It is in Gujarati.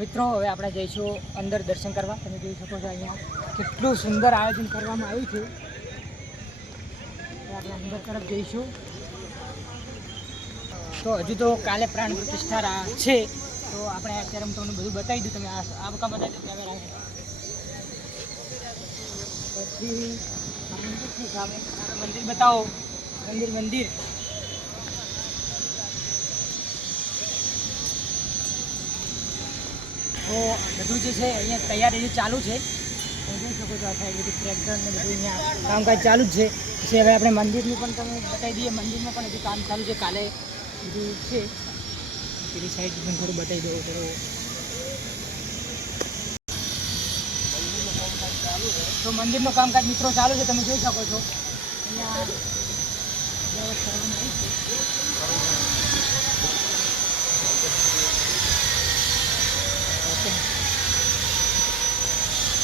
મિત્રો, હવે આપણે જઈશું અંદર દર્શન કરવા. તમે જોઈ શકો છો અહીંયા કેટલું સુંદર આયોજન કરવામાં આવ્યું છે. આપણે અંદર તરફ જઈશું. તો હજુ તો કાલે પ્રાણ પ્રતિષ્ઠા છે. તો આપણે અત્યારે હું તમને બધું બતાવી દઉં. તમે આ આ બકા બતાવી દો કેમેરા પછી મંદિર બતાવો. મંદિર મંદિર. તો બધું જે છે અહીંયા તૈયારી ચાલુ છે જોઈ શકો છો આખા એ બધું ટ્રેક્ટર ને બધું અહીંયા કામકાજ ચાલુ જ છે. પછી હવે આપણે મંદિરનું પણ તમે બતાવી દઈએ. મંદિરમાં પણ હજી કામ ચાલુ છે. કાલે બધું છે. પેલી સાઈડ પણ થોડું બતાવી દઉં થોડું. તો મંદિરનું કામકાજ મિત્રો ચાલુ છે. તમે જોઈ શકો છો. અહીંયા